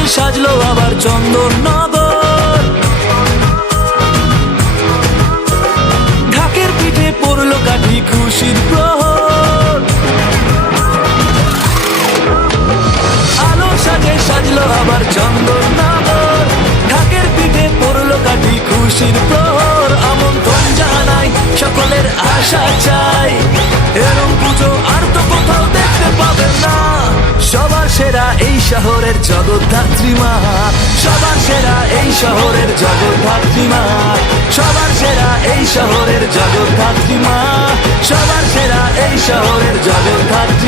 সাজে সাজলো আবার চন্দননগর। ঢাকের পিঠে পড়লো কাঠি খুশির প্রহর। আলোর সাজে সাজলো আবার চন্দননগর। ঢাকের পিঠে পড়লো কাঠি খুশির প্রহর। আমন্ত্রণ জানাই সকলের আশা চাই, এরম পুজো আর তো কোথাও দেখতে পাবেন না। সবার সেরা এই শহরের জগদ্ধাত্রী মা, সবার সেরা এই শহরের জগদ্ধাত্রী মা, সবার সেরা এই শহরের জগদ্ধাত্রী মা, সবার সেরা এই শহরের জগদ্ধাত্রী।